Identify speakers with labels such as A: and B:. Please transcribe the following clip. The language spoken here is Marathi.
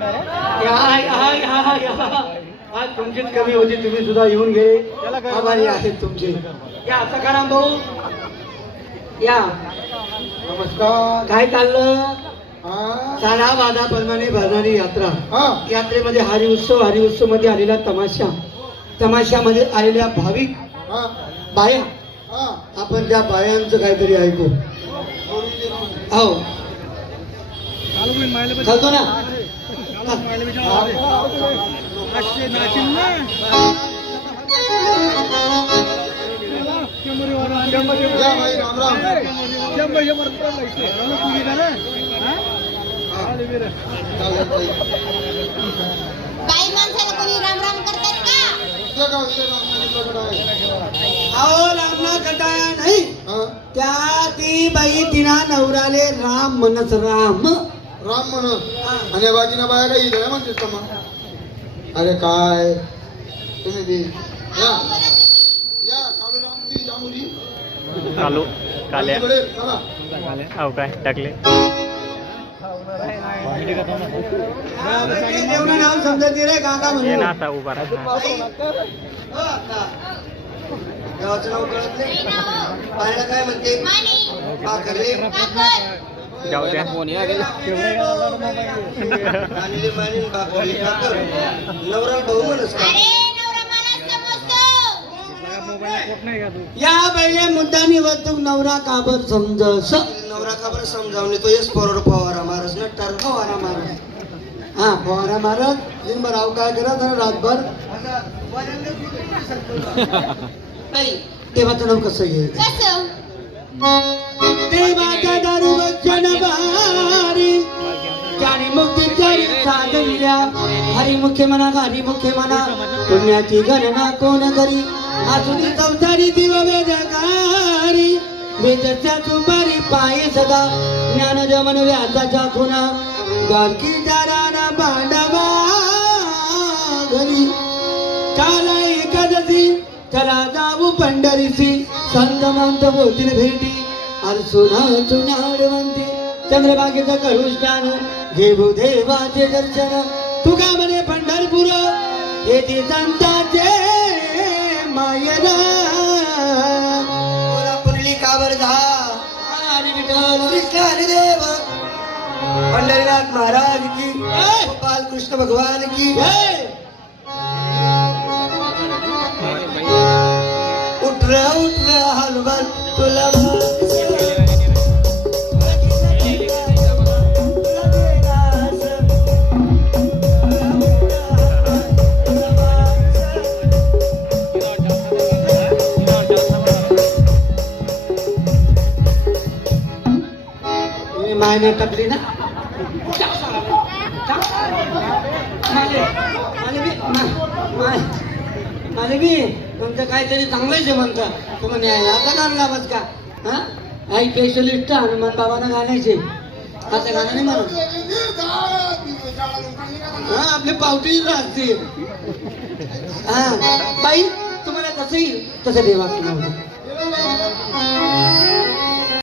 A: या. आज तुमचीच कमी होती तुम्ही सुद्धा येऊन गेले. आभारी आहेत तुमचे. या असं करा भाऊ. या.
B: नमस्कार.
A: काय चाललं?
B: हा.
A: साडा बाधा प्रमाणे भरणारी यात्रा.
B: हा.
A: यात्रेमध्ये हरी उत्सव हरी उत्सवमध्ये आलेला तमाशा. तमाशामध्ये आलेल्या भाविक.
B: हा.
A: बाया.
B: हा.
A: आपण त्या बायांचं काहीतरी ऐकू. हो. चालतो ना?
B: बाई
C: माणसाला कोणी राम राम करतात का.
A: अहो रामना कटाया नाही? त्या ती बाई तिना नवराले राम म्हणत राम
B: राम म्हण
A: हा.
B: आणि बाजीना बाया काही इथं म्हणतेस का मग? अरे काय? तुम्ही बी. या. या कालू रामची जामुरी
D: कालू काल्या. अहो काय? टाकले. ये ना आता उभा राहा.
A: गावाचं नाव कळत नाही. पाहायला काय म्हणते?
C: काकड
D: जाऊ द्या.
A: या पहिले मुद्दानी वतूक नवरा काबर समजस? नवरा काबर समजावले तो येस पोरड मारस ना टर मारस. हा फवारा मारत दिनभर काय करत आणि रातभर. नाही देवाचं नाव कसं घ्यायचं?
C: कसं?
A: देवाचा दारू वचन हरी मुख्य म्हणा हरी मुख्य म्हणा पुण्याची गणना कोण करी? अजून संसारी दिव वेदकारी. वेदच्या दुपारी पायी सदा. ज्ञान जमन व्यासाच्या खुना गालकी दाराना भांडवा घरी. काला एकादशी चला जाऊ पंढरीसी संत मंत बोलतील भेटी. अर्सुना चुनाडवंती चंद्रबागेचं करुष्टान घेऊ देवाचे दर्शन. तुका पुरली काबर कृष्ण हरिदेव. पंढरीनाथ महाराज की गोपाल कृष्ण भगवान की. जय उठर उठर हनुमान तुला काय नाही टाकली ना माले बी मा- माय माले बी तुमचं काहीतरी चांगलं जेवण का तुम्ही आता गाणं लावत का हा आई स्पेशलिस्ट हनुमान बाबांना गाण्याचे असं गाणं नाही म्हणत हा आपली पावटी असतील हा बाई तुम्हाला कसं येईल तसं देवा तुम्हाला